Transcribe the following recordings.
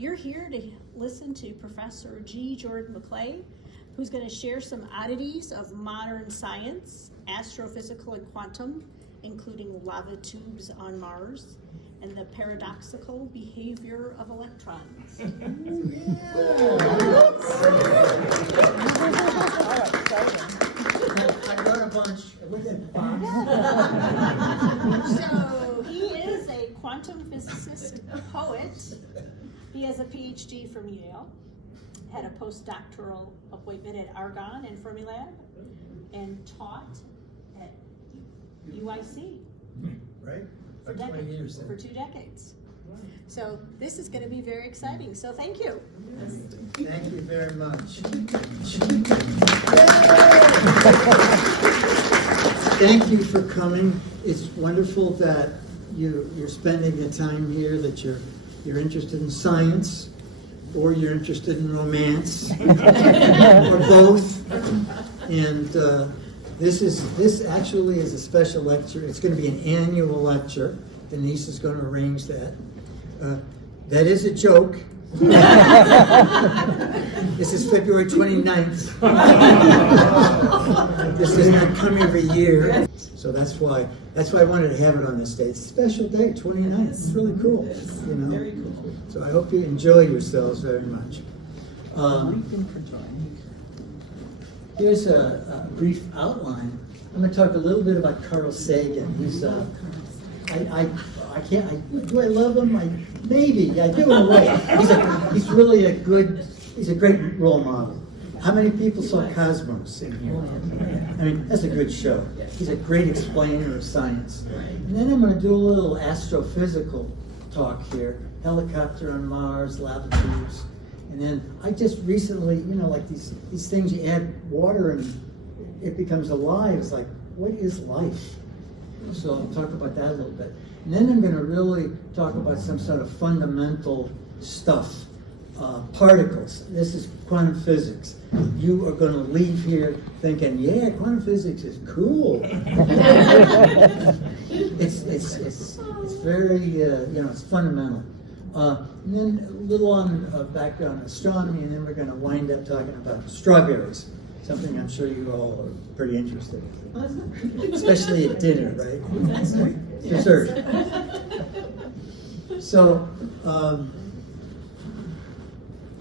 You're here to listen to Professor G. Jordan Maclay, who's going to share some oddities of modern science, astrophysical and quantum, including lava tubes on Mars, and the paradoxical behavior of electrons. I wrote a bunch within box. So he is a quantum physicist, poet. He has a PhD from Yale, had a postdoctoral appointment at Argonne and Fermilab, and taught at UIC. Right? For 20 years. For 2 decades. So this is going to be very exciting. So thank you. Thank you very much. Thank you for coming. It's wonderful that you're spending the time here, that you're interested in science, or you're interested in romance, or both. And this actually is a special lecture. It's going to be an annual lecture. Denise is going to arrange that. That is a joke. This is February 29th. This does not come every year. So that's why I wanted to have it on this day. It's a special day, 29th. It's really cool. You know? Very cool. So I hope you enjoy yourselves very much. Here's a brief outline. I'm going to talk a little bit about Carl Sagan. He's do I love him? Maybe I do in a way. He's a great role model. How many people saw Cosmos in here? I mean, that's a good show. He's a great explainer of science. And then I'm going to do a little astrophysical talk here. Helicopter on Mars, lava tubes. And then I just recently, like these things you add water and it becomes alive. It's like, what is life? So I'll talk about that a little bit. And then I'm going to really talk about some sort of fundamental stuff. Particles. This is quantum physics. You are going to leave here thinking, yeah, quantum physics is cool. It's very, it's fundamental. And then a little on background astronomy, and then we're going to wind up talking about strawberries, something I'm sure you all are pretty interested in, especially at dinner, right? Dessert. So,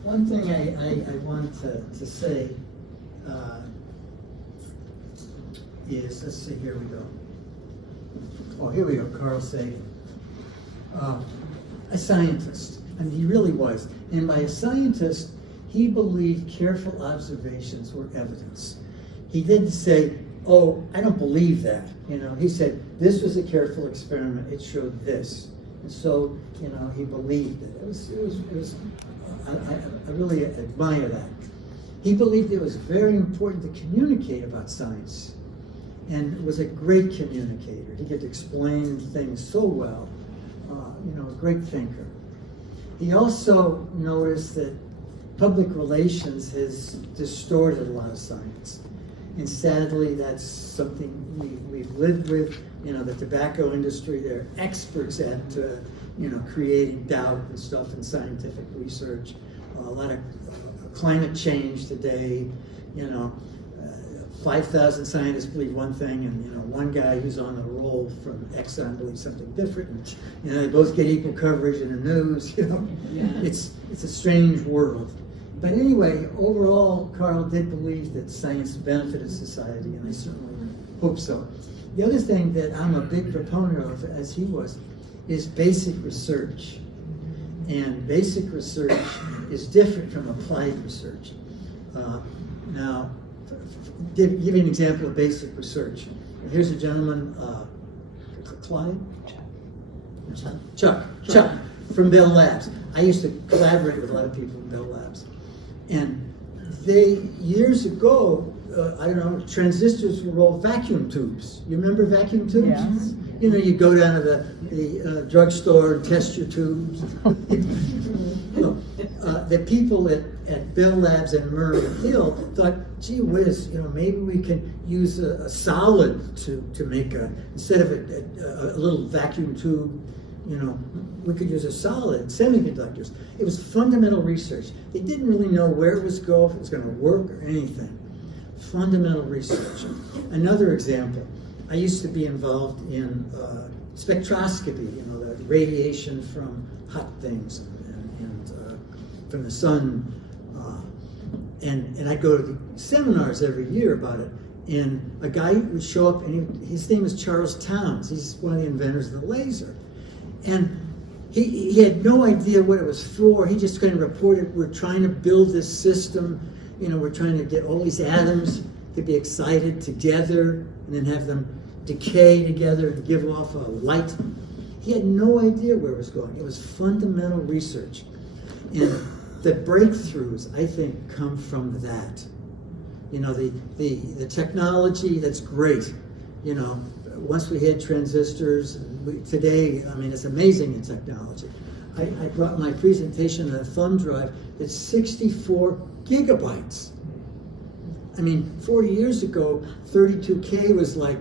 one thing I want to say is, let's see, here we go. Oh, here we go, Carl Sagan. A scientist, and he really was. And by a scientist, he believed careful observations were evidence. He didn't say, oh, I don't believe that. He said, this was a careful experiment, it showed this. And so, he believed it. I really admire that. He believed it was very important to communicate about science, and was a great communicator. He could explain things so well, a great thinker. He also noticed that public relations has distorted a lot of science. And sadly, that's something we've lived with. The tobacco industry, they're experts at creating doubt and stuff in scientific research. A lot of climate change today, 5,000 scientists believe one thing, and one guy who's on the roll from Exxon believes something different. And they both get equal coverage in the news. It's a strange world. But anyway, overall, Carl did believe that science benefited society, and I certainly hope so. The other thing that I'm a big proponent of, as he was, is basic research. And basic research is different from applied research. Now, give you an example of basic research. Here's a gentleman, Clyde? Chuck from Bell Labs. I used to collaborate with a lot of people from Bell Labs. And they, years ago, transistors were all vacuum tubes. You remember vacuum tubes? Yes. You go down to the drugstore and test your tubes. The people at Bell Labs and Murray Hill thought, gee whiz, maybe we can use a solid to make instead of a little vacuum tube, we could use a solid, semiconductors. It was fundamental research. They didn't really know where it was going, if it was going to work or anything. Fundamental research. Another example, I used to be involved in spectroscopy, the radiation from hot things and from the sun. And I'd go to the seminars every year about it. And a guy would show up, and his name is Charles Towns. He's one of the inventors of the laser. And he had no idea what it was for. He just kind of reported, we're trying to build this system. We're trying to get all these atoms to be excited together and then have them decay together and give off a light. He had no idea where it was going. It was fundamental research. And the breakthroughs, I think, come from that. The technology, that's great. Once we had transistors, today, it's amazing in technology. I brought my presentation on a thumb drive that's 64 gigabytes. 40 years ago, 32K was like,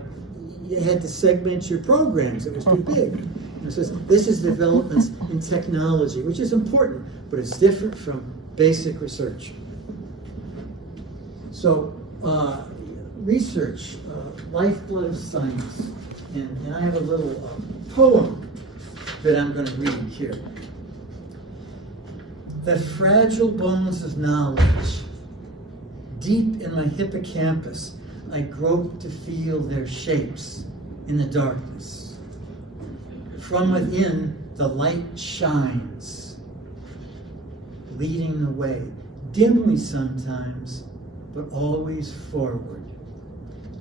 you had to segment your programs. It was too big. So this is developments in technology, which is important, but it's different from basic research. So, research, lifeblood of science. And I have a little poem that I'm going to read here. The fragile bones of knowledge, deep in my hippocampus, I grope to feel their shapes in the darkness. From within, the light shines, leading the way, dimly sometimes, but always forward.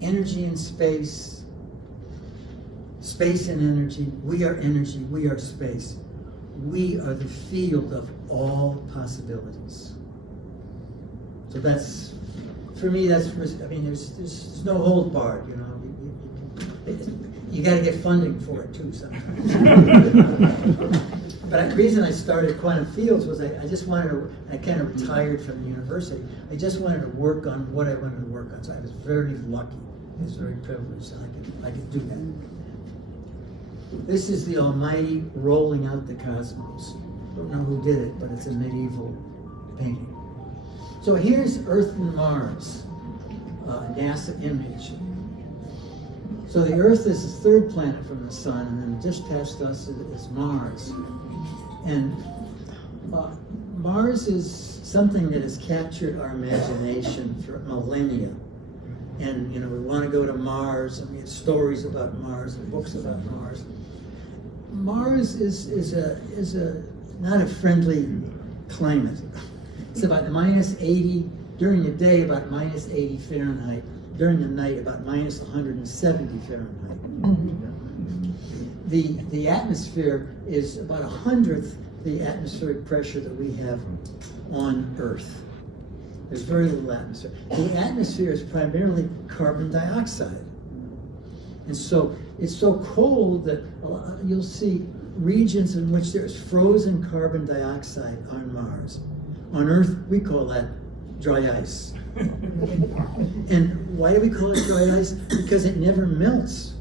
Energy and space, space and energy, we are space. We are the field of all possibilities. So that's, for me, there's no hold barred, You got to get funding for it too sometimes. But the reason I started quantum fields was I just wanted to, I kind of retired from the university. I just wanted to work on what I wanted to work on. So I was very lucky. I was very privileged that I could do that. This is the Almighty rolling out the cosmos. Don't know who did it, but it's a medieval painting. So here's Earth and Mars, NASA image. So the Earth is the third planet from the sun, and then just past us is Mars. And Mars is something that has captured our imagination for millennia. And we want to go to Mars, and we have stories about Mars and books about Mars. Mars is not a friendly climate. It's about -80 during the day, about -80 Fahrenheit. During the night, about -170 Fahrenheit. The atmosphere is about 100th the atmospheric pressure that we have on Earth. There's very little atmosphere. The atmosphere is primarily carbon dioxide. And so it's so cold that you'll see regions in which there's frozen carbon dioxide on Mars. On Earth, we call that dry ice. And why do we call it dry ice? Because it never melts.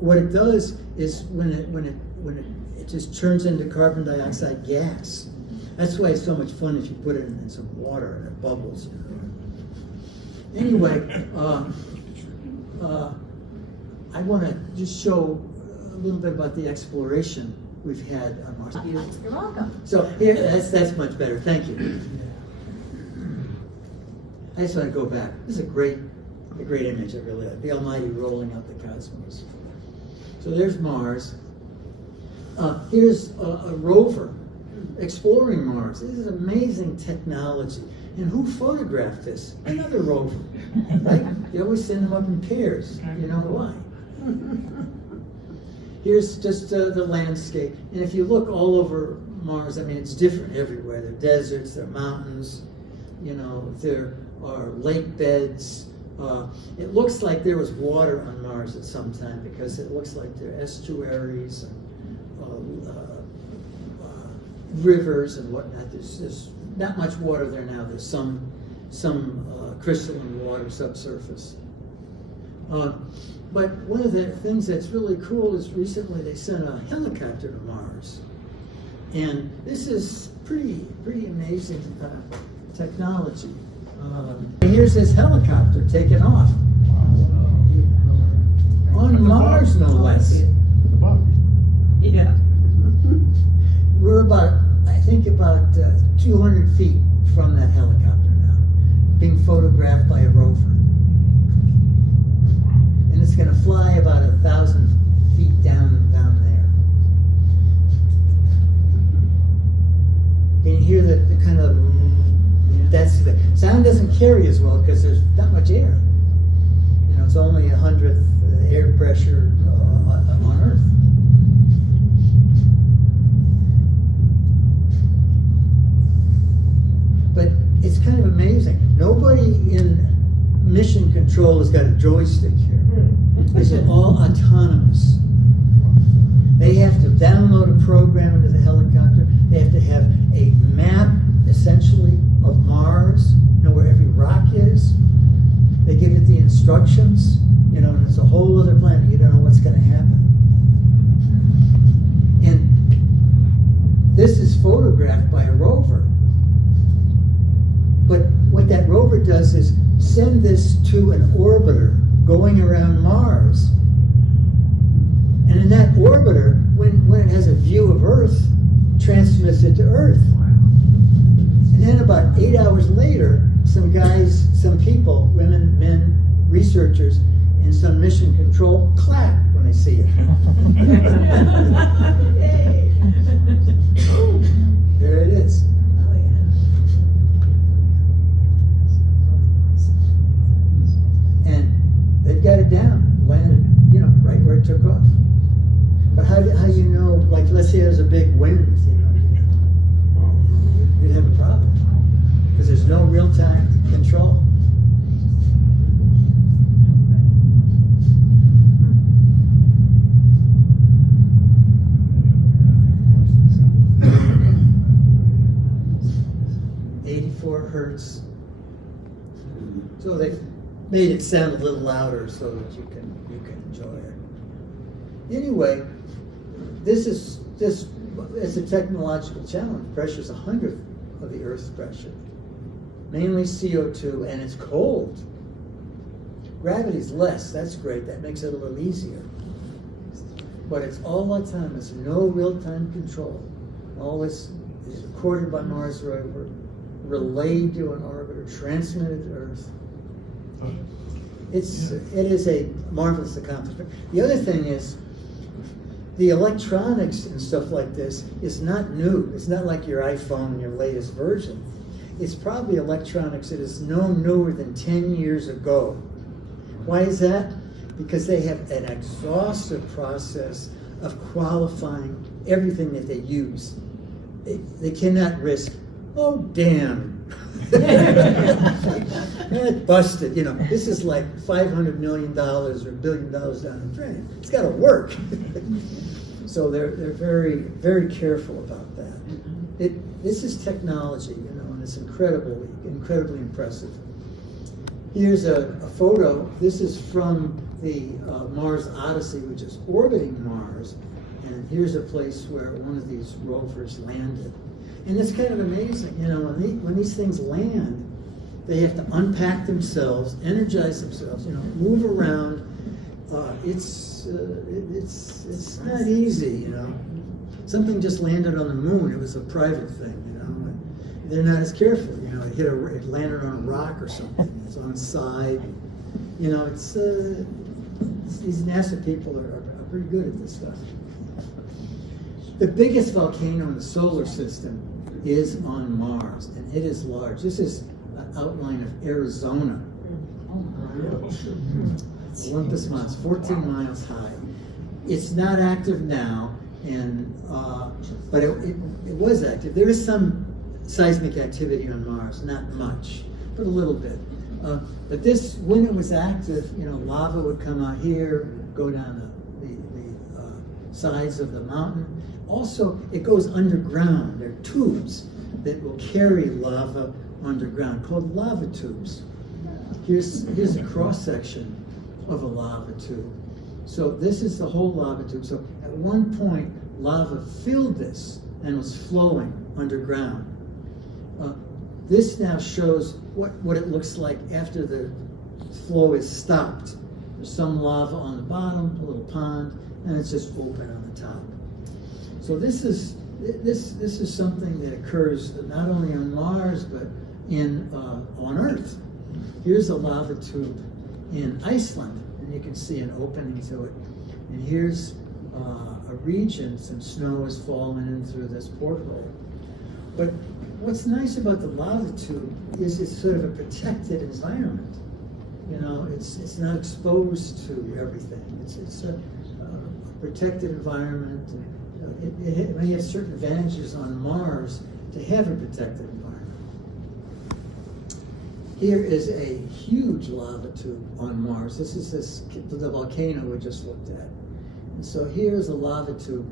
What it does is when it just turns into carbon dioxide gas. That's why it's so much fun if you put it in some water and it bubbles. Anyway, I want to just show a little bit about the exploration we've had on Mars. You're welcome. So here, that's much better. Thank you. I just want to go back. This is a great image. I really like. The Almighty rolling out the cosmos. So there's Mars. Here's a rover exploring Mars. This is amazing technology. And who photographed this? Another rover, right? You always send them up in pairs. You know why? Here's just the landscape. And if you look all over Mars, it's different everywhere. There are deserts, there are mountains, there are lake beds. It looks like there was water on Mars at some time because it looks like there are estuaries and rivers and whatnot. There's not much water there now. There's some crystalline water subsurface. But one of the things that's really cool is recently they sent a helicopter to Mars. And this is pretty amazing technology. Here's this helicopter taking off. On Mars, no less. Yeah. We're about 200 feet from that helicopter now, being photographed by a rover. And it's going to fly about 1,000 feet down there. Can you hear the kind of, that's the sound doesn't carry as well because there's not much air. You know, it's only 100th air pressure on Earth. But it's kind of amazing. Nobody in mission control has got a joystick here. This is all autonomous. They have to download a program into the helicopter. They have to have a map, essentially, of Mars, know where every rock is. They give it the instructions, you know, and it's a whole other planet. You don't know what's going to happen. And this is photographed by a rover. But what that rover does is send this to an orbiter going around Mars. And in that orbiter, when it has a view of Earth, transmits it to Earth. And then about 8 hours later, some guys, some people, women, men, researchers, in some mission control clap when they see it. Yay. There it is. And they've got it down, landed, you know, right where it took off. But how do you know, like, let's say there's a big wind, you know, you'd have a problem. Because there's no real-time control. Hertz. So they've made it sound a little louder so that you can enjoy it. Anyway, this is it's a technological challenge. Pressure's 100th of the Earth's pressure, mainly CO2, and it's cold. Gravity's less. That's great. That makes it a little easier. But it's all autonomous, no real-time control. All this is recorded by Mars rover, relayed to an orbiter, transmitted to Earth. It is a marvelous accomplishment. The other thing is, the electronics and stuff like this is not new. It's not like your iPhone, your latest version. It's probably electronics that is no newer than 10 years ago. Why is that? Because they have an exhaustive process of qualifying everything that they use. They cannot risk, oh, damn. It busted. You know, this is like $500 million or $1 billion down the drain. It's got to work. So they're very, very careful about that. This is technology, you know, and it's incredibly impressive. Here's a photo. This is from the Mars Odyssey, which is orbiting Mars. And here's a place where one of these rovers landed. And it's kind of amazing, you know, when these things land, they have to unpack themselves, energize themselves, you know, move around. It's not easy, you know. Something just landed on the moon. It was a private thing, you know. They're not as careful, you know. It landed on a rock or something. It's on its side. You know, these NASA people are pretty good at this stuff. The biggest volcano in the solar system is on Mars, and it is large. This is an outline of Arizona. Olympus Mons, 14 miles high. It's not active now, but it was active. There is some seismic activity on Mars, not much, but a little bit. But this, when it was active, you know, lava would come out here, go down the sides of the mountain. Also, it goes underground. There are tubes that will carry lava underground, called lava tubes. Here's a cross section of a lava tube. So this is the whole lava tube. So at one point, lava filled this and was flowing underground. This now shows what it looks like after the flow is stopped. There's some lava on the bottom, a little pond, and it's just open on the top. So this is something that occurs not only on Mars but on Earth. Here's a lava tube in Iceland, and you can see an opening to it. And here's a region, some snow has fallen in through this porthole. But what's nice about the lava tube is it's sort of a protected environment. You know, it's not exposed to everything. It's a protected environment. It may have certain advantages on Mars to have a protected environment. Here is a huge lava tube on Mars. This is the volcano we just looked at. And so here's a lava tube,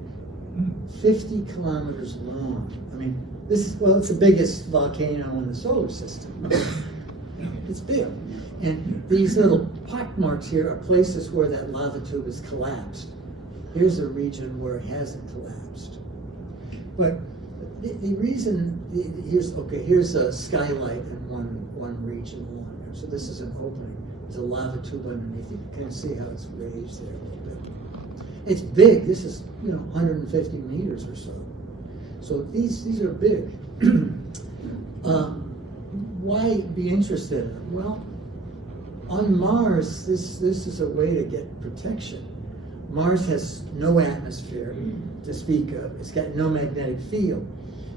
50 kilometers long. I mean, it's the biggest volcano in the solar system. It's big. And these little pock marks here are places where that lava tube has collapsed. Here's a region where it hasn't collapsed. But the reason, here's a skylight in one region along there. So this is an opening. There's a lava tube underneath. You can kind of see how it's raised there a little bit. It's big. This is 150 meters or so. So these are big. Why be interested in them? Well, on Mars, this is a way to get protection. Mars has no atmosphere to speak of. It's got no magnetic field.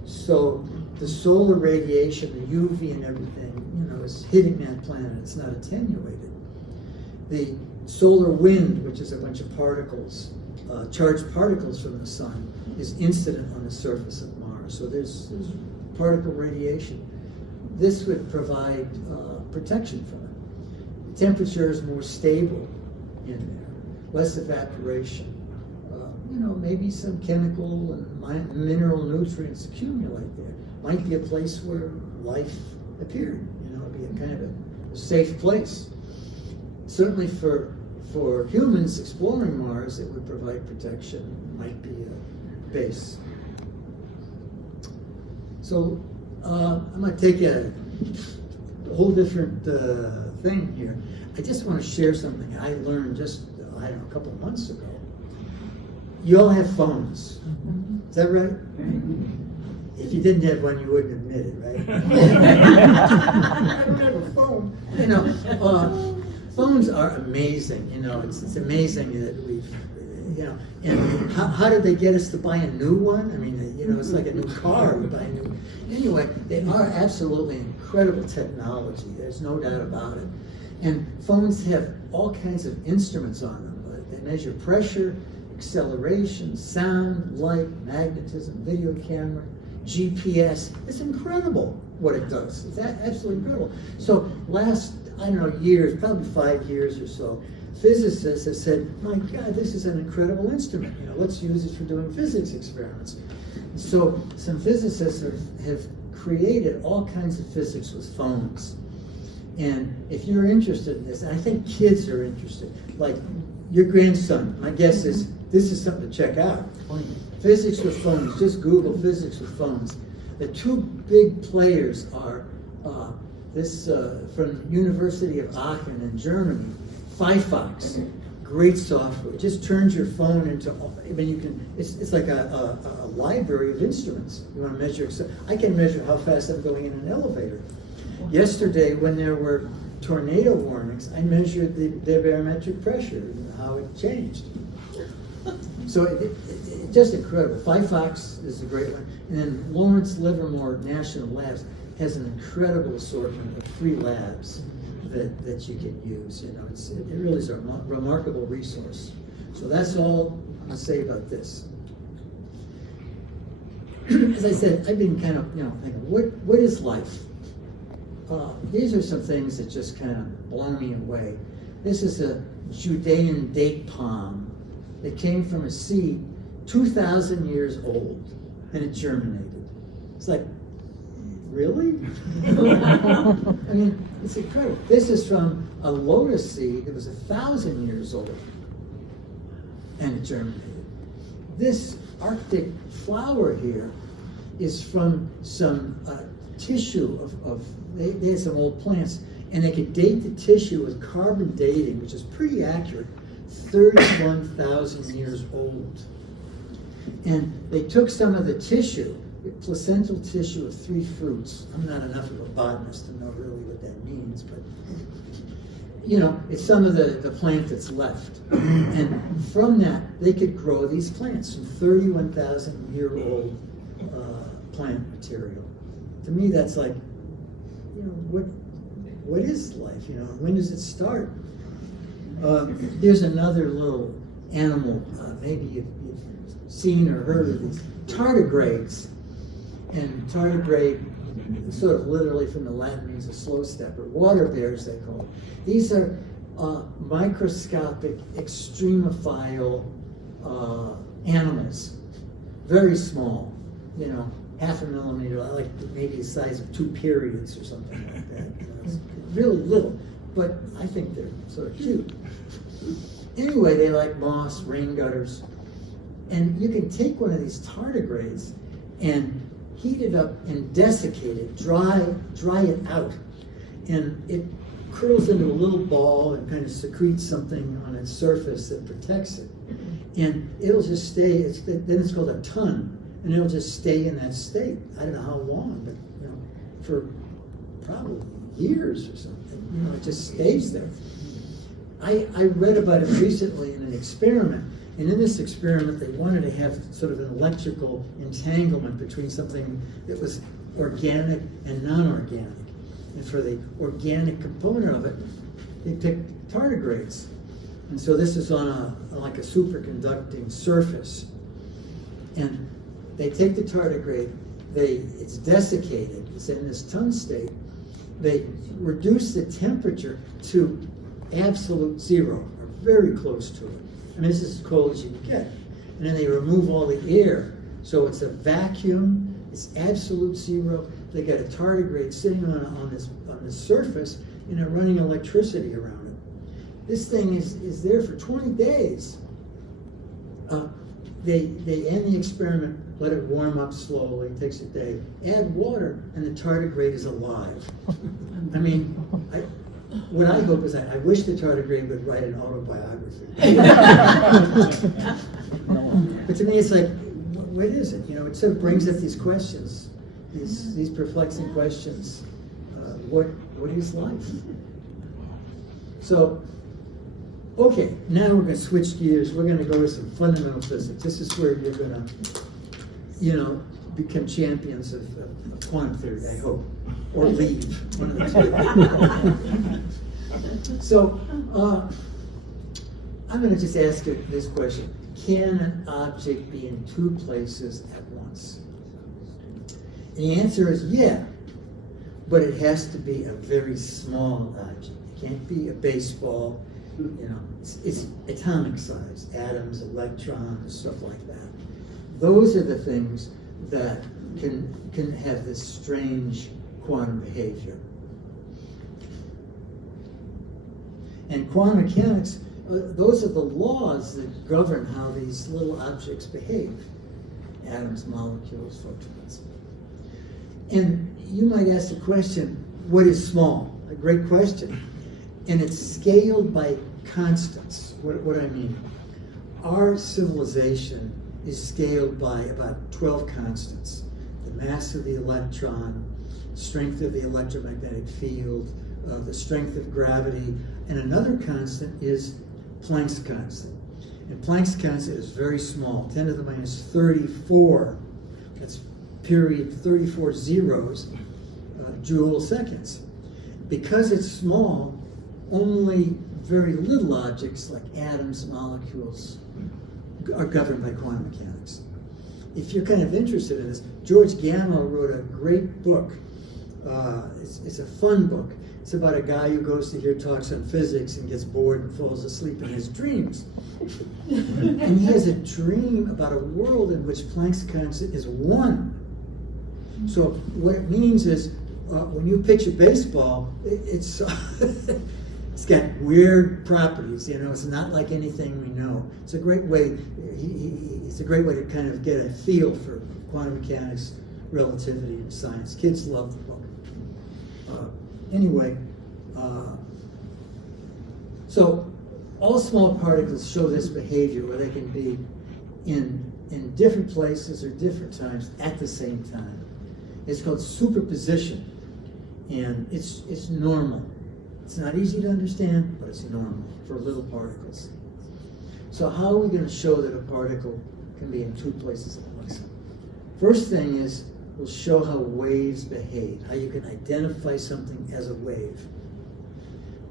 So the solar radiation, the UV and everything, is hitting that planet. It's not attenuated. The solar wind, which is a bunch of particles, charged particles from the sun, is incident on the surface of Mars. So there's particle radiation. This would provide protection from it. The temperature is more stable in there, less evaporation. Maybe some chemical and mineral nutrients accumulate there. Might be a place where life appeared. It'd be a kind of a safe place. Certainly for humans exploring Mars, it would provide protection. Might be a base. So I'm going to take a whole different thing here. I just want to share something I learned just, a couple of months ago. You all have phones. Is that right? If you didn't have one, you wouldn't admit it, right? I don't have a phone. Phones are amazing. It's amazing that we've, and how did they get us to buy a new one? I mean, it's like a new car. We buy a new. Anyway, they are absolutely incredible technology. There's no doubt about it. And phones have all kinds of instruments on them. They measure pressure, acceleration, sound, light, magnetism, video camera, GPS. It's incredible what it does. It's absolutely incredible. So last, years, probably 5 years or so, physicists have said, my God, this is an incredible instrument. Let's use it for doing physics experiments. So some physicists have created all kinds of physics with phones. And if you're interested in this, and I think kids are interested, like your grandson, my guess is this is something to check out. Physics with phones, just Google physics with phones. The two big players are this from the University of Aachen in Germany, Firefox, great software. It just turns your phone into, it's like a library of instruments. You want to measure, I can measure how fast I'm going in an elevator. Yesterday, when there were tornado warnings, I measured the barometric pressure and how it changed. So it's just incredible. Firefox is a great one. And then Lawrence Livermore National Labs has an incredible assortment of free labs that you can use. It really is a remarkable resource. So that's all I'll say about this. As I said, I've been kind of thinking, what is life? These are some things that just kind of blow me away. This is a Judean date palm that came from a seed 2,000 years old, and it germinated. It's like really? I mean, it's incredible. This is from a lotus seed that was 1,000 years old, and it germinated. This Arctic flower here is from some tissue they had some old plants, and they could date the tissue with carbon dating, which is pretty accurate, 31,000 years old. And they took some of the tissue, the placental tissue of 3 fruits. I'm not enough of a botanist to know really what that means, but you know, it's some of the plant that's left. And from that, they could grow these plants from 31,000-year-old plant material. To me, that's like, you know, what is life? You know, when does it start? Here's another little animal. Maybe you've seen or heard of these tardigrades. And tardigrade, sort of literally from the Latin, means a slow stepper. Water bears, they call it. These are microscopic, extremophile animals. Very small, you know, 0.5 millimeter, like maybe the size of 2 periods or something like that. You know, it's really little, but I think they're sort of cute. Anyway, they like moss, rain gutters, and you can take one of these tardigrades and heat it up and desiccate it, dry it out, and it curls into a little ball and kind of secretes something on its surface that protects it. And it'll just stay, then it's called a ton, and it'll just stay in that state. I don't know how long, but you know, for probably years or something. You know, it just stays there. I read about it recently in an experiment, and in this experiment they wanted to have sort of an electrical entanglement between something that was organic and non-organic. And for the organic component of it, they picked tardigrades. And so this is on like a superconducting surface. And they take the tardigrade, it's desiccated, it's in this ton state. They reduce the temperature to absolute zero, or very close to it. I mean, this is as cold as you can get. And then they remove all the air. So it's a vacuum, it's absolute zero. They got a tardigrade sitting on this surface, and they're running electricity around it. This thing is there for 20 days. They end the experiment, let it warm up slowly, it takes a day, add water, and the tardigrade is alive. I mean, what I hope is I wish the tardigrade would write an autobiography. But to me, it's like, what is it? You know, it sort of brings up these questions, these perplexing questions. What is life? So, okay, now we're going to switch gears. We're going to go to some fundamental physics. This is where you're going to, you know, become champions of quantum theory, I hope, or leave, one of the two. So, I'm going to just ask you this question. Can an object be in 2 places at once? And the answer is yeah, but it has to be a very small object. It can't be a baseball. You know, it's atomic size, atoms, electrons, stuff like that. Those are the things that can have this strange quantum behavior. And quantum mechanics, those are the laws that govern how these little objects behave. Atoms, molecules, photons. And you might ask the question, what is small? A great question. And it's scaled by constants. What I mean? Our civilization is scaled by about 12 constants. The mass of the electron, strength of the electromagnetic field, the strength of gravity, and another constant is Planck's constant. And Planck's constant is very small, 10 to the minus 34. That's period 34 zeros, joule seconds. Because it's small, only very little objects like atoms, molecules are governed by quantum mechanics. If you're kind of interested in this, George Gamow wrote a great book. It's a fun book. It's about a guy who goes to hear talks on physics and gets bored and falls asleep in his dreams. And he has a dream about a world in which Planck's constant is 1. So what it means is, when you pitch a baseball, it's it's got weird properties. It's not like anything we know. It's a great way. It's a great way to kind of get a feel for quantum mechanics, relativity, and science. Kids love the book. Anyway, so all small particles show this behavior where they can be in different places or different times at the same time. It's called superposition, and it's normal. It's not easy to understand, but it's normal for little particles. So how are we going to show that a particle can be in two places at once? First thing is, we'll show how waves behave, how you can identify something as a wave.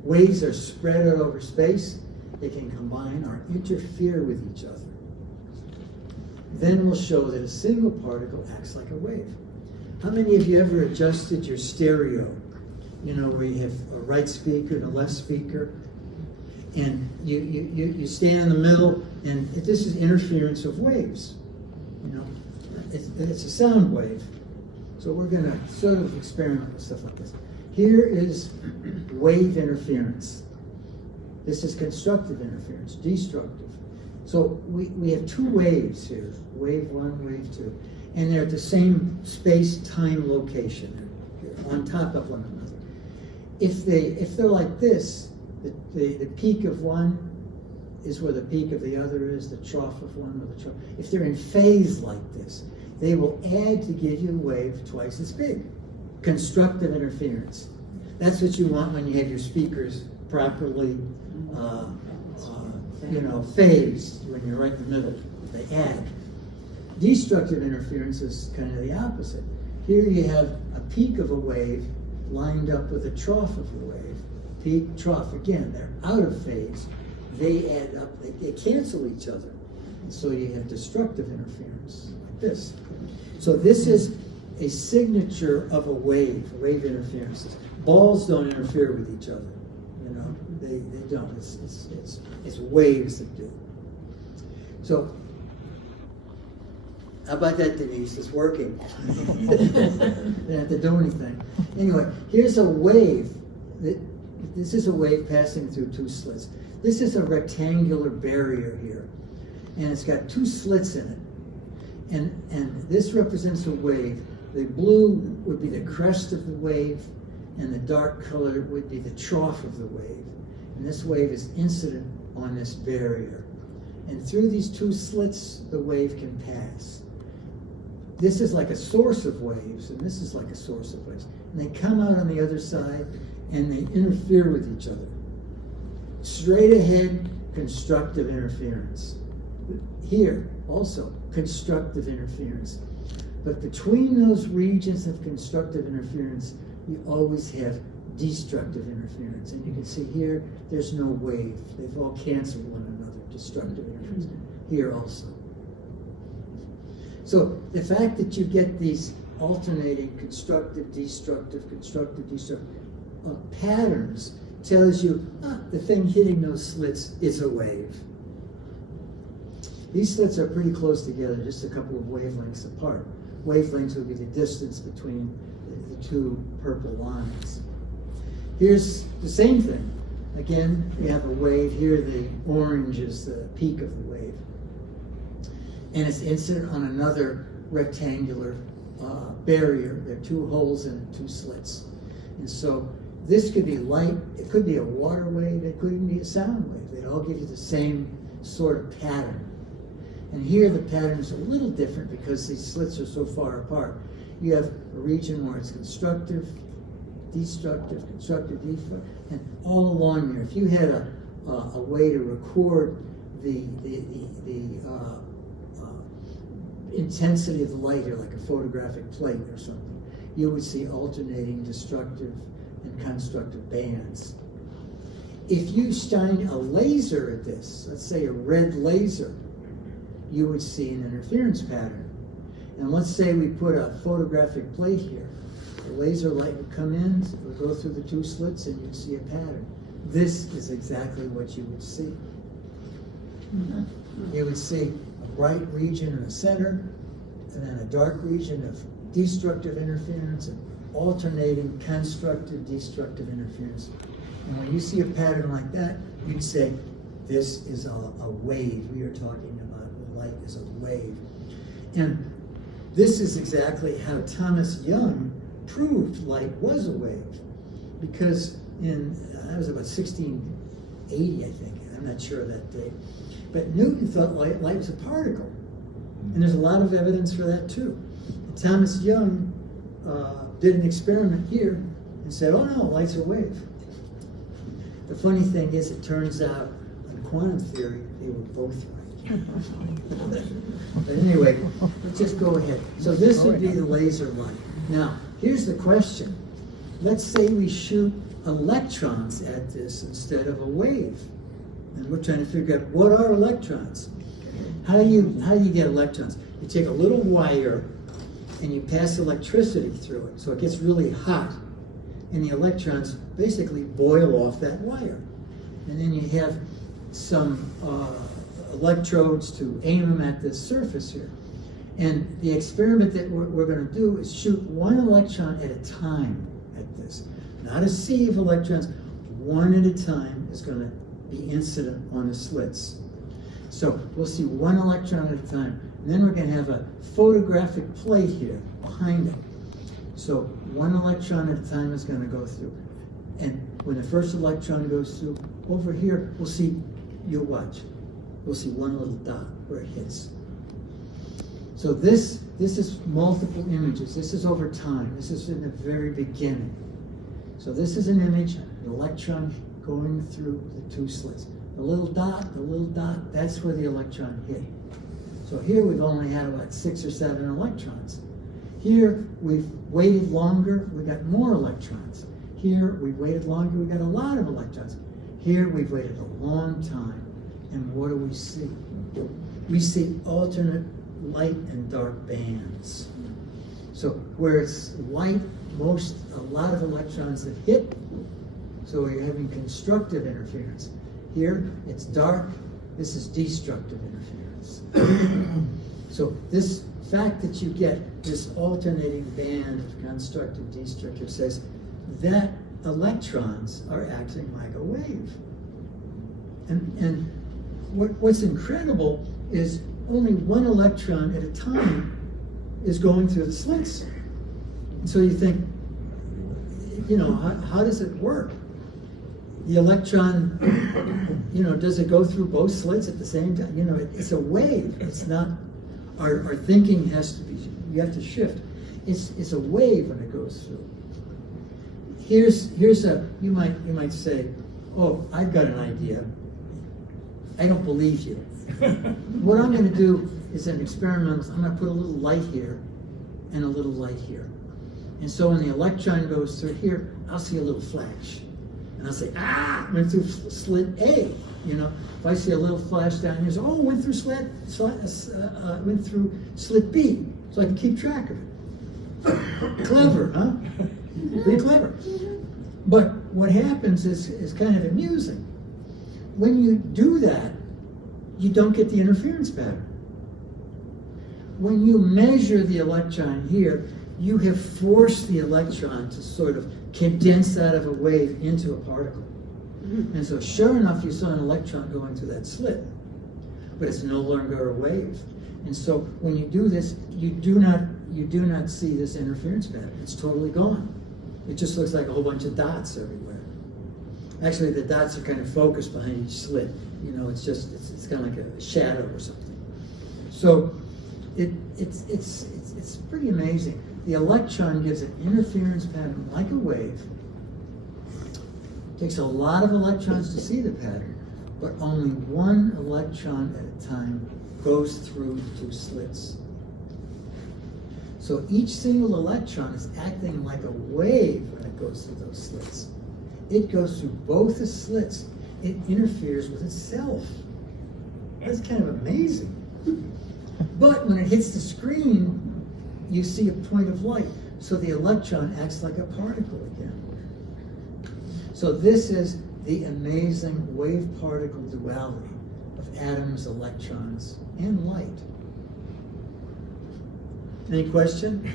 Waves are spread out over space. They can combine or interfere with each other. Then we'll show that a single particle acts like a wave. How many of you ever adjusted your stereo? Where you have a right speaker and a left speaker, and you stand in the middle, and this is interference of waves. It's a sound wave. So we're going to sort of experiment with stuff like this. Here is wave interference. This is constructive interference, destructive. So we have two waves here, wave one, wave two, and they're at the same space-time location, on top of one another. If they're like this, the peak of one is where the peak of the other is, the trough of one with the trough. If they're in phase like this, they will add to give you a wave twice as big. Constructive interference. That's what you want when you have your speakers properly phased, when you're right in the middle. They add. Destructive interference is kind of the opposite. Here you have a peak of a wave lined up with a trough of the wave. Peak, trough, again, they're out of phase. They add up, they cancel each other. And so you have destructive interference, like this. So this is a signature of a wave interferences. Balls don't interfere with each other. They don't. It's waves that do. So, how about that, Denise? It's working. Didn't have to do anything. Anyway, here's a wave. This is a wave passing through two slits. This is a rectangular barrier here, and it's got two slits in it. And this represents a wave. The blue would be the crest of the wave, and the dark color would be the trough of the wave. And this wave is incident on this barrier. And through these two slits, the wave can pass. This is like a source of waves, and this is like a source of waves. And they come out on the other side, and they interfere with each other. Straight ahead, constructive interference. Here, also, constructive interference. But between those regions of constructive interference, you always have destructive interference. And you can see here, there's no wave. They've all canceled one another, destructive interference. Here also. So the fact that you get these alternating constructive, destructive patterns tells you the thing hitting those slits is a wave. These slits are pretty close together, just a couple of wavelengths apart. Wavelengths would be the distance between the two purple lines. Here's the same thing. Again, we have a wave. Here the orange is the peak of the wave. And it's incident on another rectangular barrier. There are two holes in it, two slits. And so this could be light, it could be a water wave, it could even be a sound wave. They'd all give you the same sort of pattern. And here the pattern is a little different because these slits are so far apart. You have a region where it's constructive, destructive, and all along there. If you had a way to record the intensity of the light here, like a photographic plate or something, you would see alternating destructive and constructive bands. If you shine a laser at this, let's say a red laser, you would see an interference pattern. And let's say we put a photographic plate here. The laser light would come in, it would go through the two slits, and you'd see a pattern. This is exactly what you would see. You would see a bright region in the center, and then a dark region of destructive interference and alternating constructive, destructive interference. And when you see a pattern like that, you'd say, this is a wave. We are talking about light as a wave. And this is exactly how Thomas Young proved light was a wave. Because that was about 1680, I think. I'm not sure of that date. But Newton thought light was a particle. And there's a lot of evidence for that too. And Thomas Young did an experiment here and said, oh no, light's a wave. The funny thing is, it turns out in quantum theory, they were both right. But anyway, let's just go ahead. So this would be the laser light. Now, here's the question. Let's say we shoot electrons at this instead of a wave. And we're trying to figure out, what are electrons? How do you get electrons? You take a little wire and you pass electricity through it, so it gets really hot, and the electrons basically boil off that wire. And then you have some electrodes to aim them at this surface here. And the experiment that we're going to do is shoot one electron at a time at this. Not a sea of electrons, one at a time is going to be incident on the slits. So we'll see one electron at a time. And then we're going to have a photographic plate here behind it. So one electron at a time is going to go through. And when the first electron goes through, over here, we'll see, you'll watch, we'll see one little dot where it hits. So this is multiple images. This is over time. This is in the very beginning. So this is an image, an electron going through the two slits. The little dot, that's where the electron hit. So here we've only had about 6 or 7 electrons. Here we've waited longer, we got more electrons. Here we've waited longer, we got a lot of electrons. Here we've waited a long time, and what do we see? We see alternate light and dark bands. So where it's light, a lot of electrons that hit, so you're having constructive interference. Here it's dark, this is destructive interference. So this fact that you get this alternating band of constructive, destructive says that electrons are acting like a wave. And what's incredible is only one electron at a time is going through the slits. And so you think, how does it work? The electron, does it go through both slits at the same time? It's a wave. It's not, our thinking has to be, you have to shift. It's a wave when it goes through. Here's a, you might say, oh, I've got an idea. I don't believe you. What I'm going to do is an experiment. I'm going to put a little light here and a little light here. And so when the electron goes through here, I'll see a little flash. And I'll say, went through slit A. If I see a little flash down here, so, went through went through slit B. So I can keep track of it. Clever, huh? Pretty clever. But what happens is kind of amusing. When you do that, you don't get the interference pattern. When you measure the electron here, you have forced the electron to sort of condense out of a wave into a particle. And so sure enough, you saw an electron going through that slit, but it's no longer a wave. And so when you do this, you do not see this interference pattern. It's totally gone. It just looks like a whole bunch of dots everywhere. Actually, the dots are kind of focused behind each slit. It's kind of like a shadow or something. So it's pretty amazing. The electron gives an interference pattern like a wave. It takes a lot of electrons to see the pattern, but only one electron at a time goes through the two slits. So each single electron is acting like a wave when it goes through those slits. It goes through both the slits. It interferes with itself. That's kind of amazing. But when it hits the screen, you see a point of light. So the electron acts like a particle again. So this is the amazing wave-particle duality of atoms, electrons, and light. Any question?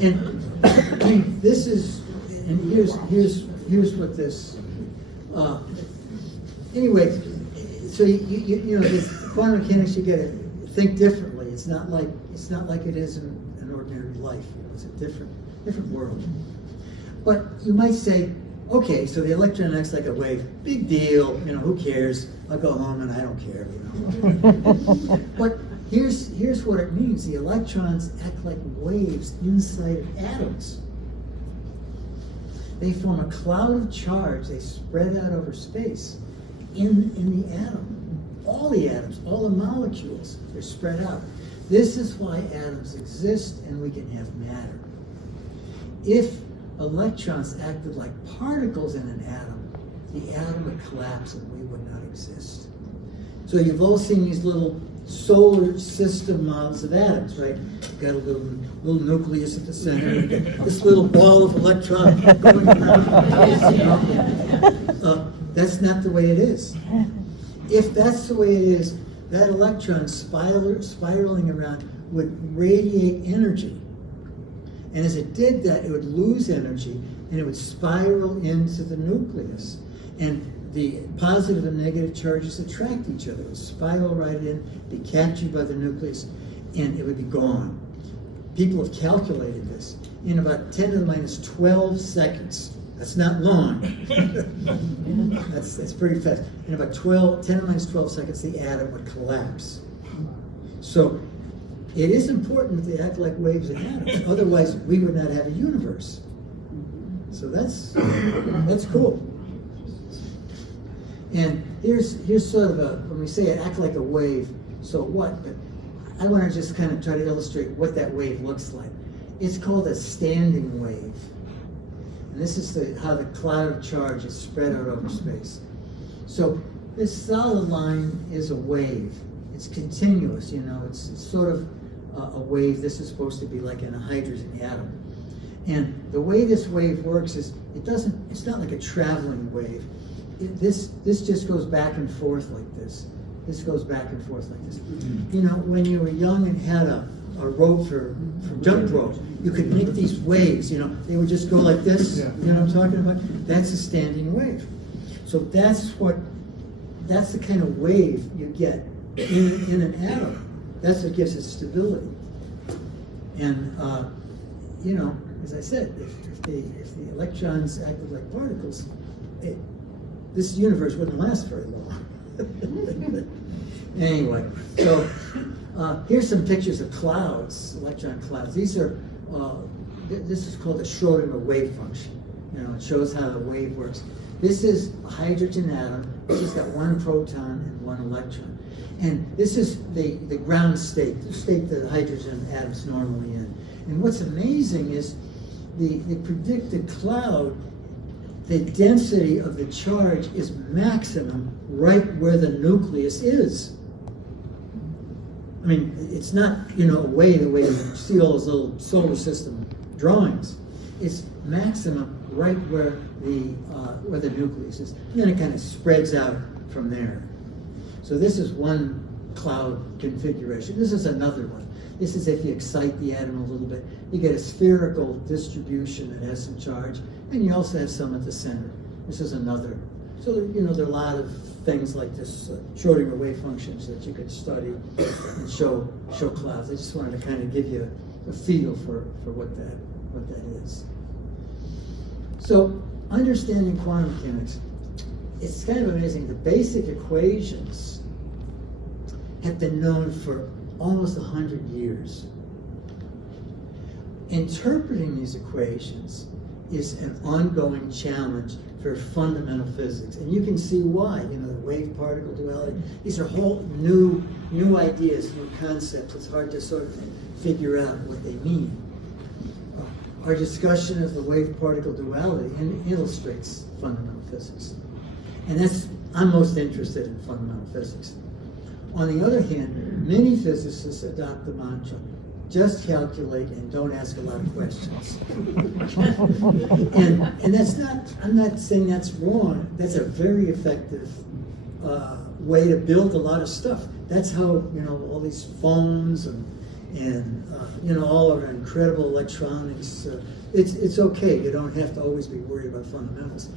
And I mean, this is, and here's what this. Anyway, so you know, with quantum mechanics, you get to think differently. It's not like it is in an ordinary life. It's a different world. But you might say, okay, so the electron acts like a wave. Big deal. You know, who cares? I'll go home and I don't care. You know. But here's what it means. The electrons act like waves inside of atoms. They form a cloud of charge. They spread out over space in the atom. All the atoms, all the molecules, they're spread out. This is why atoms exist and we can have matter. If electrons acted like particles in an atom, the atom would collapse and we would not exist. So you've all seen these little solar system models of atoms, right? You've got a little nucleus at the center, and this little ball of electrons going around. You know? That's not the way it is. If that's the way it is, that electron spiraling around would radiate energy. And as it did that, it would lose energy, and it would spiral into the nucleus. And the positive and negative charges attract each other. It would spiral right in, be captured by the nucleus, and it would be gone. People have calculated this. In about 10 to the minus 12 seconds, that's not long. that's pretty fast. In about 10 to the minus 12 seconds, the atom would collapse. So it is important that they act like waves in atoms. Otherwise, we would not have a universe. So that's cool. And here's sort of when we say act like a wave, so what? But I want to just kind of try to illustrate what that wave looks like. It's called a standing wave. And this is how the cloud of charge is spread out over space. So this solid line is a wave. It's continuous, you know, it's sort of a wave. This is supposed to be like in a hydrogen atom. And the way this wave works is it's not like a traveling wave. This just goes back and forth like this. This goes back and forth like this. You know, when you were young and had a rope for jump rope, you could make these waves, you know, they would just go like this, you know what I'm talking about? That's a standing wave. So that's the kind of wave you get in an atom. That's what gives it stability. And, you know, as I said, if the electrons acted like particles, this universe wouldn't last very long. Anyway, so here's some pictures of clouds, electron clouds. These are, this is called the Schrodinger wave function. You know, it shows how the wave works. This is a hydrogen atom. It's just got one proton and one electron. And this is the ground state, the state that the hydrogen atom's normally in. And what's amazing is the predicted cloud, the density of the charge is maximum right where the nucleus is. I mean, it's not, you know, the way you see all those little solar system drawings. It's maximum right where the nucleus is. And then it kind of spreads out from there. So this is one cloud configuration. This is another one. This is if you excite the atom a little bit. You get a spherical distribution that has some charge, and you also have some at the center. This is another. So, you know, there are a lot of things like this Schrodinger wave functions that you could study and show clouds. I just wanted to kind of give you a feel for what that is. So, understanding quantum mechanics, it's kind of amazing. The basic equations have been known for almost 100 years. Interpreting these equations is an ongoing challenge for fundamental physics. And you can see why, you know, the wave-particle duality. These are whole new ideas, new concepts. It's hard to sort of figure out what they mean. Our discussion of the wave-particle duality illustrates fundamental physics. And I'm most interested in fundamental physics. On the other hand, many physicists adopt the mantra, just calculate and don't ask a lot of questions. and that's not, I'm not saying that's wrong. That's a very effective way to build a lot of stuff. That's how, all these phones and all of our incredible electronics, it's okay. You don't have to always be worried about fundamentals.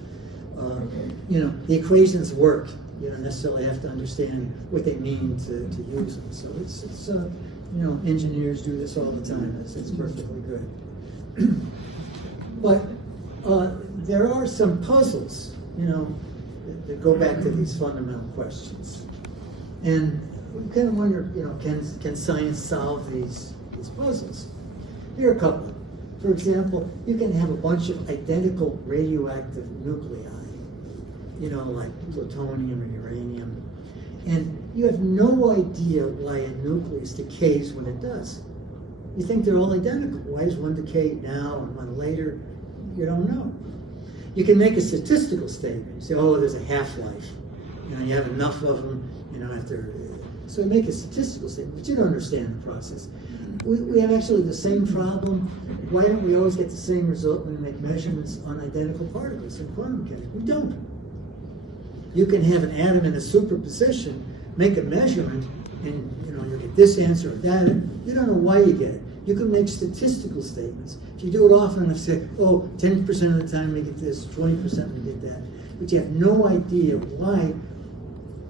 The equations work. You don't necessarily have to understand what they mean to use them. So it's engineers do this all the time. It's perfectly good. But there are some puzzles, that go back to these fundamental questions. And we kind of wonder, can science solve these puzzles? Here are a couple. For example, you can have a bunch of identical radioactive nuclei, like plutonium or uranium, and you have no idea why a nucleus decays when it does. You think they're all identical. Why does one decay now and one later? You don't know. You can make a statistical statement. You say, oh, there's a half-life. You have enough of them, after. So you make a statistical statement, but you don't understand the process. We have actually the same problem. Why don't we always get the same result when we make measurements on identical particles in quantum mechanics? We don't. You can have an atom in a superposition, make a measurement, and you get this answer or that, and you don't know why you get it. You can make statistical statements. If you do it often enough, say, 10% of the time we get this, 20% we get that. But you have no idea why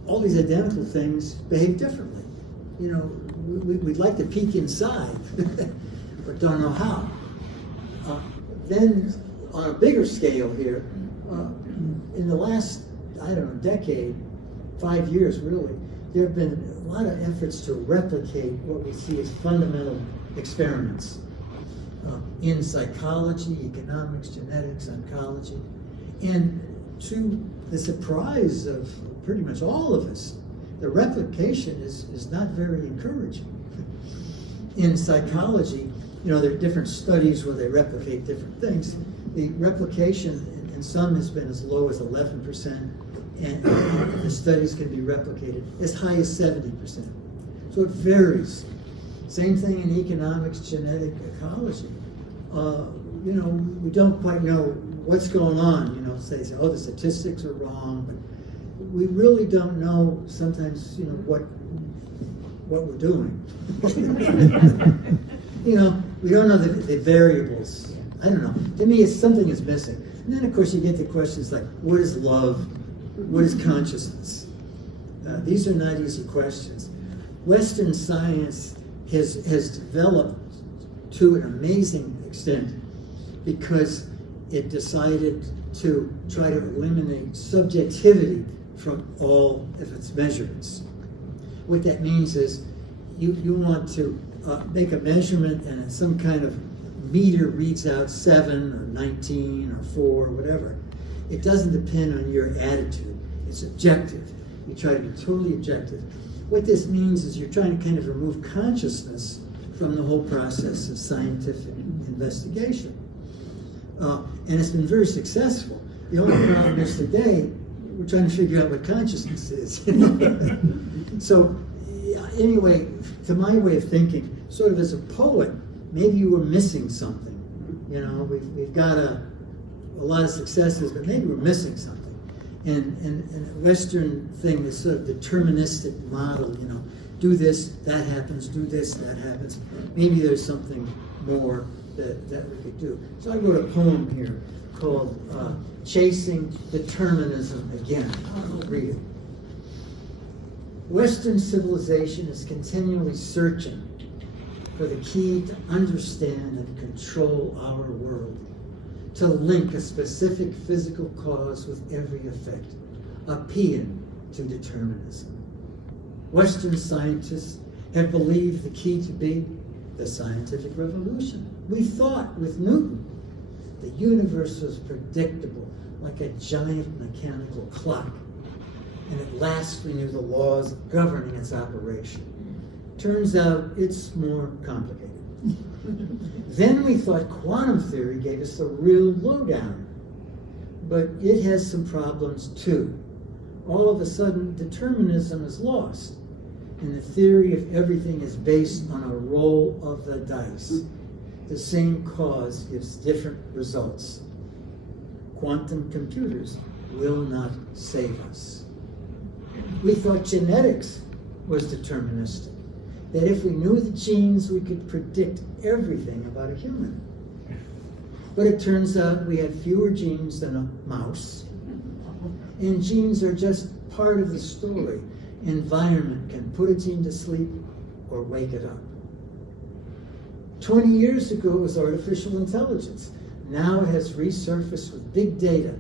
all these identical things behave differently. We'd like to peek inside, but don't know how. Then, on a bigger scale here, in the last, decade, 5 years really, there have been a lot of efforts to replicate what we see as fundamental experiments in psychology, economics, genetics, oncology. And to the surprise of pretty much all of us, the replication is not very encouraging. In psychology, there are different studies where they replicate different things. The replication in some has been as low as 11%, and the studies can be replicated as high as 70%. So it varies. Same thing in economics, genetic ecology. We don't quite know what's going on. Say, the statistics are wrong, but we really don't know sometimes, what we're doing. We don't know the variables. I don't know. To me, it's something is missing. And then, of course, you get to questions like, what is love? What is consciousness? These are not easy questions. Western science has developed to an amazing extent because it decided to try to eliminate subjectivity from all of its measurements. What that means is you want to make a measurement and some kind of meter reads out 7 or 19 or 4 or whatever. It doesn't depend on your attitude. It's objective. You try to be totally objective. What this means is you're trying to kind of remove consciousness from the whole process of scientific investigation. And it's been very successful. The only problem is today, we're trying to figure out what consciousness is. So, anyway, to my way of thinking, sort of as a poet, maybe you were missing something. We've got a lot of successes, but maybe we're missing something. And a Western thing, this sort of deterministic model, do this, that happens, do this, that happens. Maybe there's something more that we could do. So I wrote a poem here called Chasing Determinism Again. I'll read it. Western civilization is continually searching for the key to understand and control our world, to link a specific physical cause with every effect, a paean to determinism. Western scientists have believed the key to be the scientific revolution. We thought with Newton the universe was predictable, like a giant mechanical clock, and at last we knew the laws governing its operation. Turns out it's more complicated. Then we thought quantum theory gave us the real lowdown, but it has some problems too. All of a sudden, determinism is lost, and the theory of everything is based on a roll of the dice. The same cause gives different results. Quantum computers will not save us. we thought genetics was deterministic. That if we knew the genes, we could predict everything about a human. But it turns out we have fewer genes than a mouse. And genes are just part of the story. Environment can put a gene to sleep or wake it up. 20 years ago, it was artificial intelligence. Now it has resurfaced with big data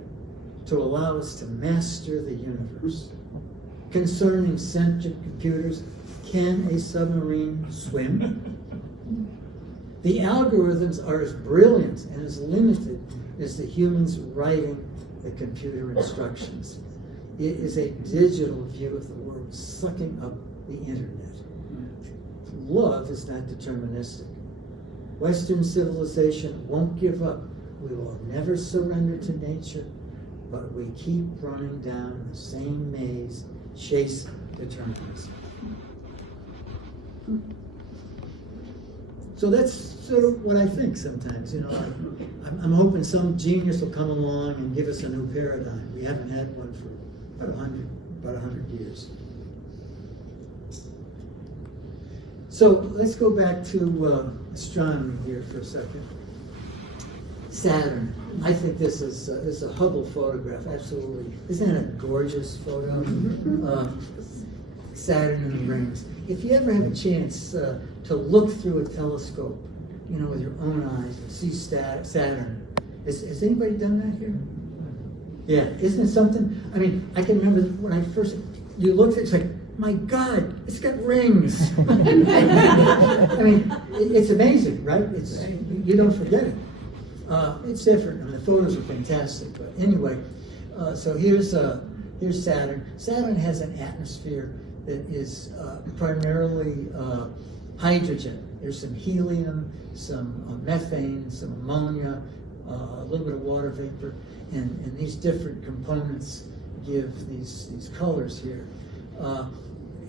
to allow us to master the universe. Concerning sentient computers, can a submarine swim? The algorithms are as brilliant and as limited as the humans writing the computer instructions. It is a digital view of the world, sucking up the internet. Love is not deterministic. Western civilization won't give up. We will never surrender to nature, but we keep running down the same maze, chase determinism. So that's sort of what I think sometimes. You know, I'm hoping some genius will come along and give us a new paradigm. We haven't had one for about 100 years. So let's go back to astronomy here for a second. Saturn. I think this is a Hubble photograph. Absolutely. Isn't that a gorgeous photo? Saturn and the rings. If you ever have a chance to look through a telescope, you know, with your own eyes and see Saturn, has anybody done that here? Yeah, isn't it something? I mean, I can remember when I first, you looked at it, it's like, my God, it's got rings. I mean, it's amazing, right? You don't forget it. It's different. I mean, the photos are fantastic, but anyway, so here's Saturn. Saturn has an atmosphere that is primarily hydrogen. There's some helium, some methane, some ammonia, a little bit of water vapor, and these different components give these colors here.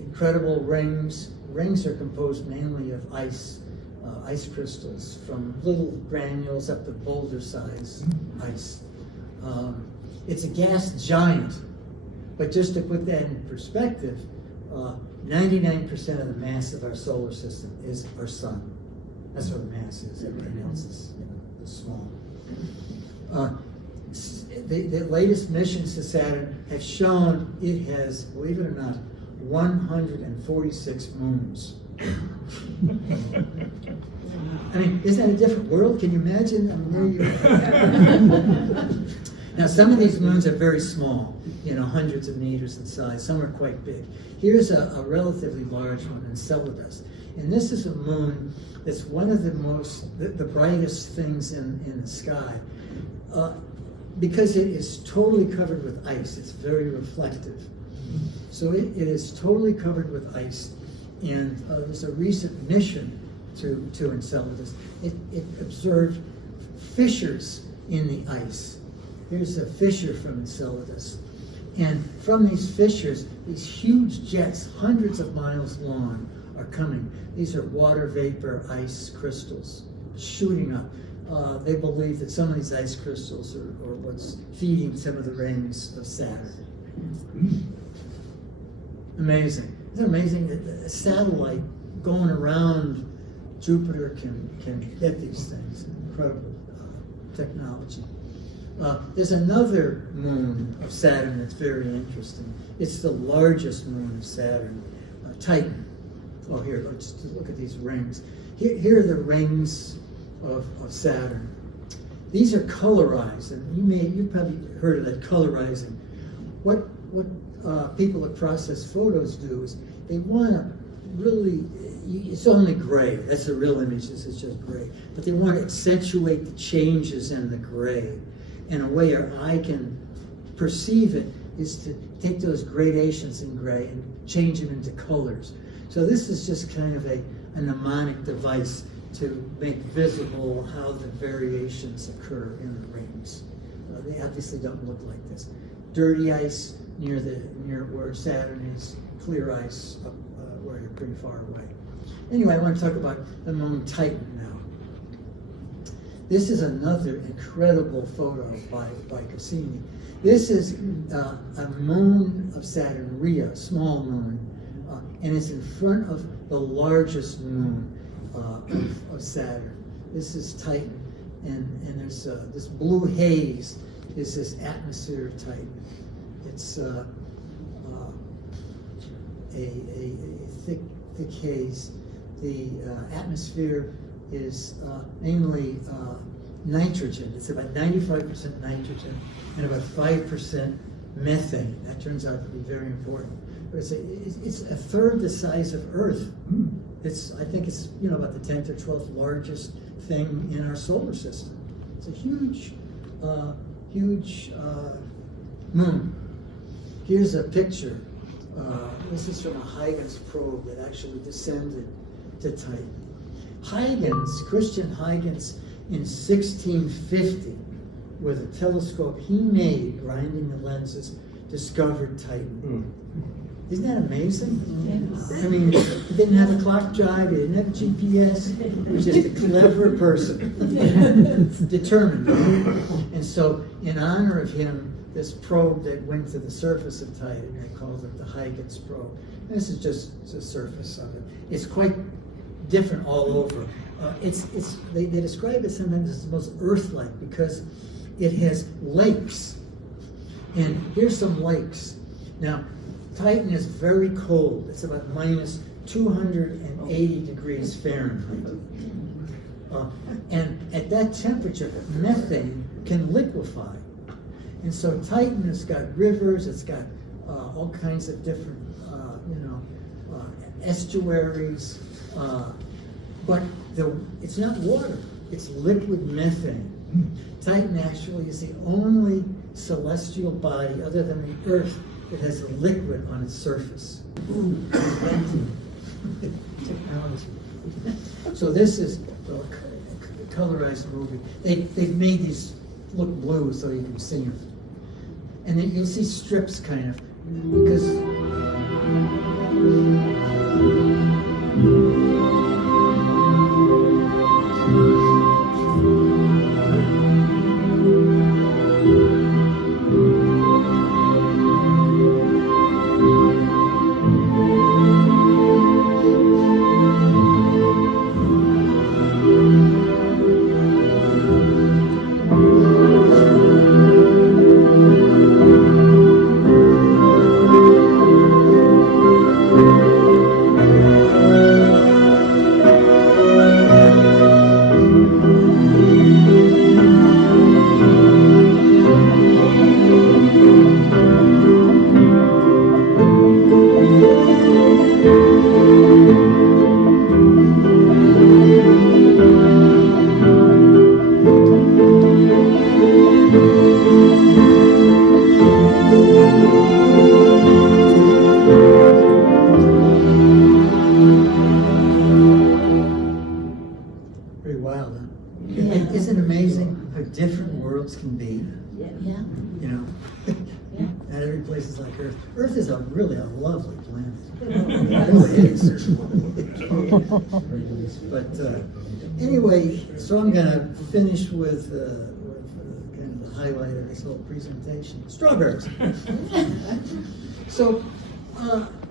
Incredible rings. Rings are composed mainly of ice crystals, from little granules up to boulder size ice. It's a gas giant, but just to put that in perspective, 99% of the mass of our solar system is our sun. That's what the mass is. Everything else is small. The latest missions to Saturn have shown it has, believe it or not, 146 moons. I mean, isn't that a different world? Can you imagine? I mean, there you Now, some of these moons are very small, you know, hundreds of meters in size. Some are quite big. Here's a relatively large one, Enceladus. And this is a moon that's one of the brightest things in the sky. Because it is totally covered with ice. It's very reflective. So it is totally covered with ice. And there's a recent mission to Enceladus. It observed fissures in the ice. Here's a fissure from Enceladus. And from these fissures, these huge jets, hundreds of miles long, are coming. These are water vapor ice crystals shooting up. They believe that some of these ice crystals are what's feeding some of the rings of Saturn. Amazing. Isn't it amazing that a satellite going around Jupiter can get these things? Incredible technology. There's another moon of Saturn that's very interesting. It's the largest moon of Saturn, Titan. Oh, here, let's just look at these rings. Here are the rings of Saturn. These are colorized, and you've probably heard of that colorizing. What people that process photos do is they want to really, it's only gray. That's the real images, it's just gray. But they want to accentuate the changes in the gray. And a way our eye can perceive it is to take those gradations in gray and change them into colors. So this is just kind of a mnemonic device to make visible how the variations occur in the rings. They obviously don't look like this. Dirty ice near where Saturn is, clear ice up where you're pretty far away. Anyway, I want to talk about the moon Titan now. This is another incredible photo by Cassini. This is a moon of Saturn, Rhea, small moon, and it's in front of the largest moon of Saturn. This is Titan, and there's this blue haze is this atmosphere of Titan. It's a thick haze. The atmosphere is mainly nitrogen. It's about 95% nitrogen and about 5% methane. That turns out to be very important. But it's a third the size of Earth. I think it's about the 10th or 12th largest thing in our solar system. It's a huge moon. Here's a picture. This is from a Huygens probe that actually descended to Titan. Christian Huygens, in 1650, with a telescope he made, grinding the lenses, discovered Titan. Isn't that amazing? Yes. I mean, he didn't have a clock drive, he didn't have a GPS, he was just a clever person, determined. And so, in honor of him, this probe that went to the surface of Titan, they called it the Huygens probe. And this is just the surface of it. It's quite different all over. They describe it sometimes as the most Earth-like because it has lakes. And here's some lakes. Now, Titan is very cold. It's about minus 280 degrees Fahrenheit. And at that temperature, methane can liquefy. And so Titan has got rivers, it's got all kinds of different, estuaries, but it's not water, it's liquid methane. Titan actually is the only celestial body other than the Earth that has a liquid on its surface. Technology. So this is a colorized movie. They've made these look blue so you can see them. And then you'll see strips kind of, because can be. Yeah. Not every place is like Earth. Earth is really a lovely planet. It really is. But anyway, so I'm going to finish with kind of the highlight of this whole presentation: strawberries. So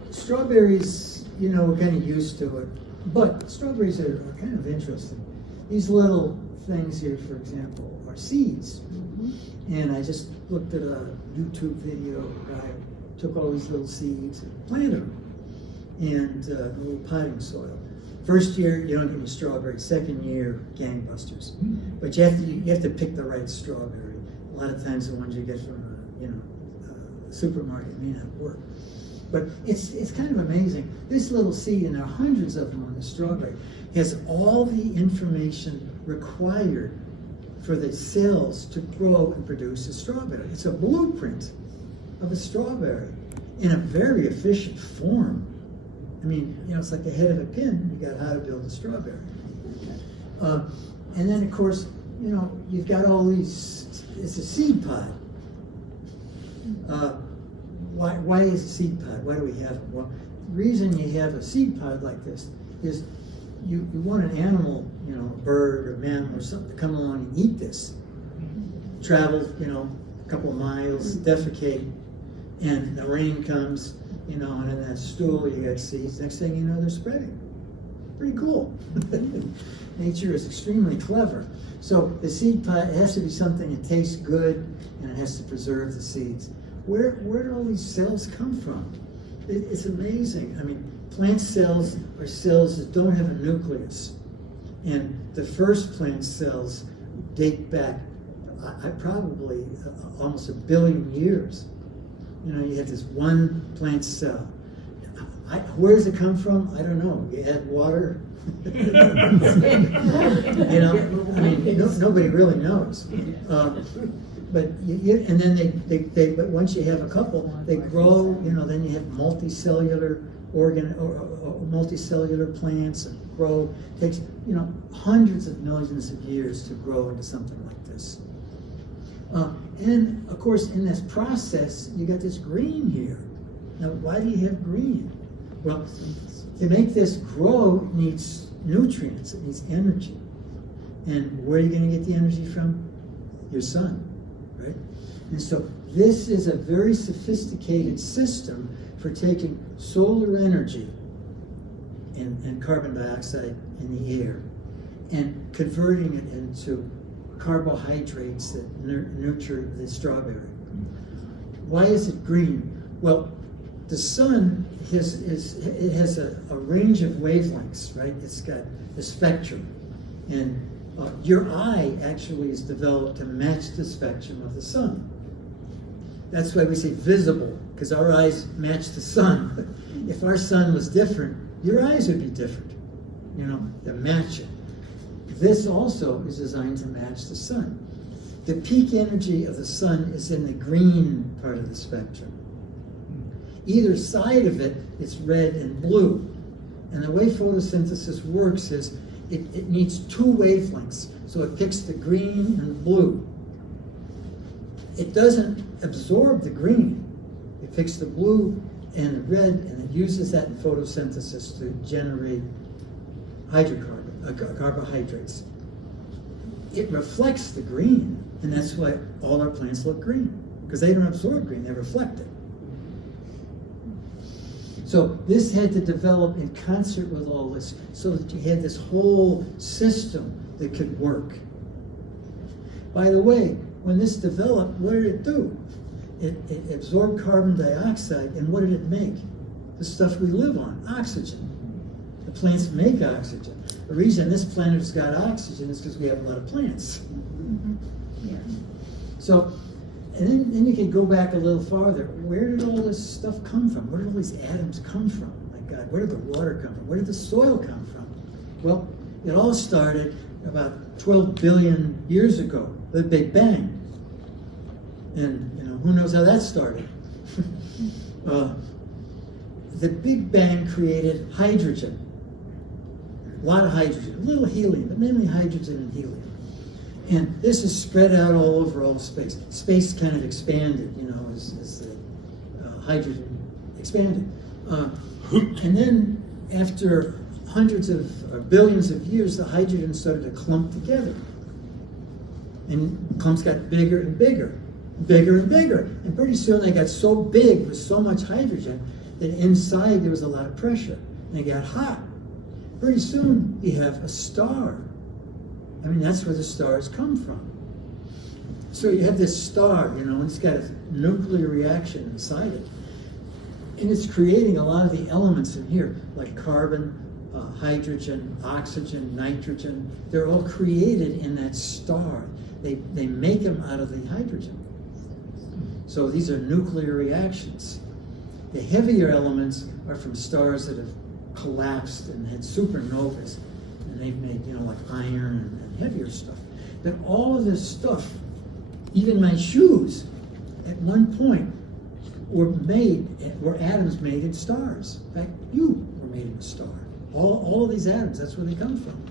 strawberries, we're kind of used to it, but strawberries are kind of interesting. These little things here, for example, are seeds. And I just looked at a YouTube video where I took all these little seeds and planted them in a little potting soil. First year, you don't get any strawberries. Second year, gangbusters. But you have to pick the right strawberry. A lot of times, the ones you get from a supermarket may not work. But it's kind of amazing. This little seed, and there are hundreds of them on the strawberry, has all the information required for the cells to grow and produce a strawberry. It's a blueprint of a strawberry in a very efficient form. I mean, it's like the head of a pin. You got how to build a strawberry. And then, of course, you've got all these, it's a seed pod. Why is a seed pod? Why do we have it? Well, the reason you have a seed pod like this is you want an animal, you know, a bird or mammal or something to come along and eat this. Travel, you know, a couple of miles, defecate, and the rain comes, you know, and in that stool you got seeds. Next thing you know, they're spreading. Pretty cool. Nature is extremely clever. So the seed pod, it has to be something that tastes good, and it has to preserve the seeds. Where do all these cells come from? It's amazing. I mean, plant cells are cells that don't have a nucleus. And the first plant cells date back probably almost 1 billion years. You know, you have this one plant cell. Where does it come from? I don't know. You add water. You know, I mean, nobody really knows. But and then but once you have a couple, they grow. You know, then you have multicellular multicellular plants and grow. It takes, you know, hundreds of millions of years to grow into something like this. And of course, in this process, you got this green here. Now, why do you have green? Well, to make this grow, it needs nutrients, it needs energy. And where are you going to get the energy from? Your sun, right? And so this is a very sophisticated system for taking solar energy and carbon dioxide in the air and converting it into carbohydrates that nurture the strawberry. Why is it green? Well, the sun has a range of wavelengths, right? It's got the spectrum. And your eye actually is developed to match the spectrum of the sun. That's why we say visible, because our eyes match the sun. If our sun was different, your eyes would be different, you know, to match it. This also is designed to match the sun. The peak energy of the sun is in the green part of the spectrum. Either side of it, it's red and blue. And the way photosynthesis works is it needs two wavelengths. So it picks the green and blue. It doesn't absorb the green. It picks the blue and the red, and it uses that in photosynthesis to generate carbohydrates. It reflects the green, and that's why all our plants look green, because they don't absorb green, they reflect it. So this had to develop in concert with all this, so that you had this whole system that could work. By the way, when this developed, what did it do? It absorbed carbon dioxide, and what did it make? The stuff we live on, oxygen. The plants make oxygen. The reason this planet's got oxygen is because we have a lot of plants. Yeah. So, and then you can go back a little farther. Where did all this stuff come from? Where did all these atoms come from? My God, where did the water come from? Where did the soil come from? Well, it all started about 12 billion years ago, the Big Bang. And, you know, who knows how that started? The Big Bang created hydrogen. A lot of hydrogen, a little helium, but mainly hydrogen and helium. And this is spread out all over all space. Space kind of expanded, you know, as the hydrogen expanded. And then after hundreds of or billions of years, the hydrogen started to clump together. And clumps got bigger and bigger, bigger and bigger. And pretty soon they got so big with so much hydrogen that inside there was a lot of pressure. And they got hot. Pretty soon you have a star. I mean, that's where the stars come from. So you have this star, you know, and it's got a nuclear reaction inside it. And it's creating a lot of the elements in here, like carbon, hydrogen, oxygen, nitrogen. They're all created in that star. They make them out of the hydrogen. So these are nuclear reactions. The heavier elements are from stars that have collapsed and had supernovas. And they've made, you know, like iron and heavier stuff. But all of this stuff, even my shoes, at one point were atoms made in stars. In fact, you were made in a star. All of these atoms, that's where they come from.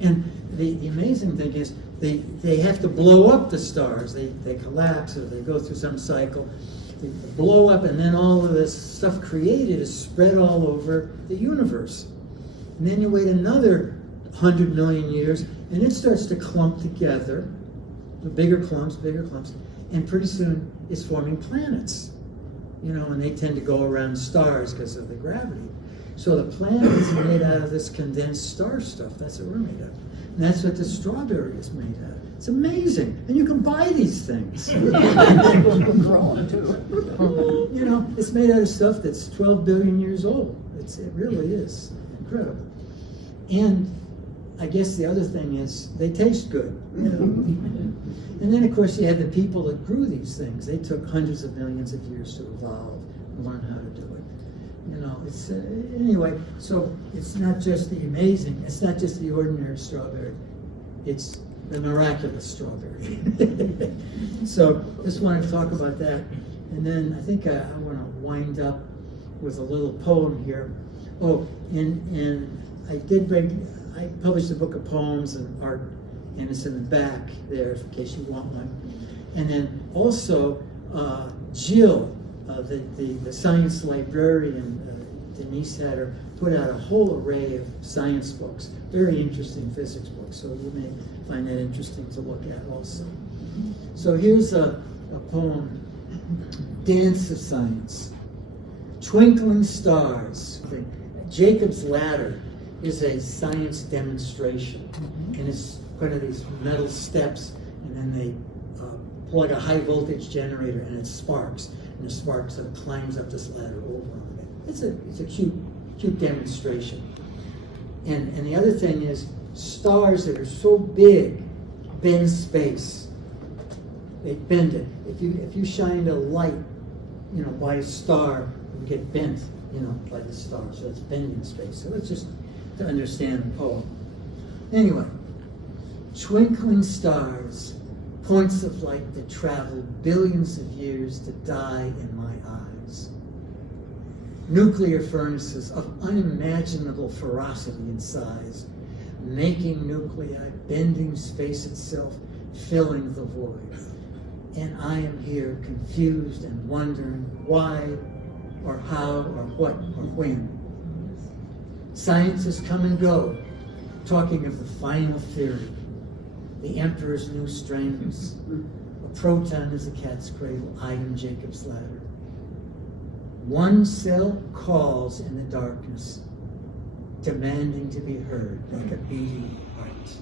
And the amazing thing is they have to blow up the stars. They collapse or they go through some cycle. They blow up, and then all of this stuff created is spread all over the universe. And then you wait another 100 million years, and it starts to clump together, bigger clumps, and pretty soon it's forming planets. You know, and they tend to go around stars because of the gravity. So the planet is made out of this condensed star stuff. That's what we're made of. And that's what the strawberry is made out of. It's amazing. And you can buy these things. You know, it's made out of stuff that's 12 billion years old. It really is incredible. And I guess the other thing is they taste good. You know? And then, of course, you have the people that grew these things. They took hundreds of millions of years to evolve and learn how to do it. You know, it's anyway. So it's not just the amazing. It's not just the ordinary strawberry. It's the miraculous strawberry. So just wanted to talk about that. And then I think I want to wind up with a little poem here. Oh, and I published a book of poems and art, and it's in the back there in case you want one. And then also Jill, the science librarian, Denise Hatter, put out a whole array of science books, very interesting physics books, so you may find that interesting to look at also. So here's a poem, Dance of Science. Twinkling stars. Jacob's ladder is a science demonstration, and it's one of these metal steps, and then they plug a high voltage generator, and it sparks, and the spark sort of climbs up this ladder over on it. It's a cute demonstration. And the other thing is stars that are so big bend space. They bend it. If you shined a light, you know, by a star, it would get bent, you know, by the star. So it's bending space. So let's just to understand the poem. Anyway, twinkling stars, points of light that travel billions of years to die in my eyes. Nuclear furnaces of unimaginable ferocity and size, making nuclei, bending space itself, filling the void. And I am here confused and wondering why or how or what or when. Scientists come and go, talking of the final theory, the emperor's new strings, a proton is a cat's cradle, I am Jacob's ladder. One cell calls in the darkness, demanding to be heard like a beating heart.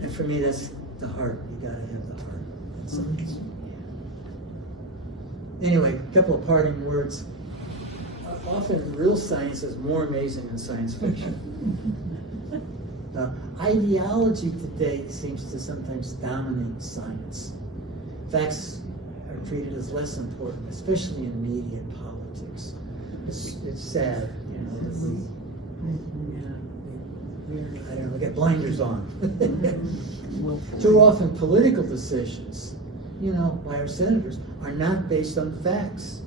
And for me, that's the heart. You gotta have the heart. That's science. Anyway, a couple of parting words. Often real science is more amazing than science fiction. Ideology today seems to sometimes dominate science. Facts are treated as less important, especially in media and politics. It's sad, you know, that I don't know, we get blinders on. Too often political decisions, you know, by our senators are not based on facts.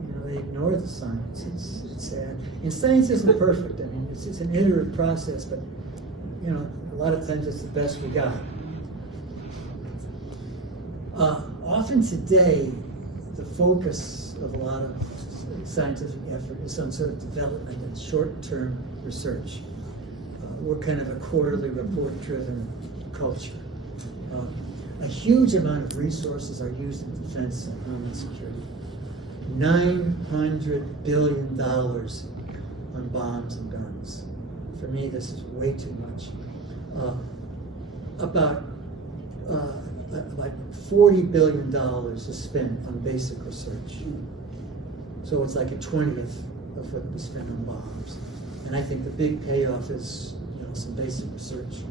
You know, they ignore the science. It's sad. And science isn't perfect. I mean, it's an iterative process, but you know, a lot of times it's the best we got. Often today, the focus of a lot of scientific effort is on sort of development and short-term research. We're kind of a quarterly report-driven culture. A huge amount of resources are used in defense and homeland security. $900 billion on bombs and guns. For me, this is way too much. About $40 billion is spent on basic research. So it's like a 20th of what we spend on bombs. And I think the big payoff is, you know, some basic research.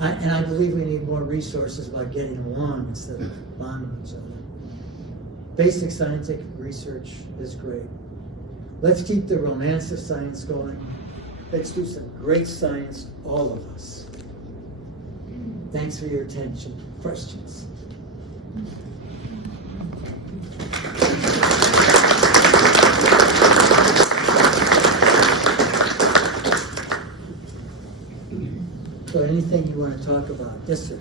And I believe we need more resources about getting along instead of bombing each other. Basic scientific research is great. Let's keep the romance of science going. Let's do some great science, all of us. Thanks for your attention. Questions? So anything you want to talk about? Yes, sir.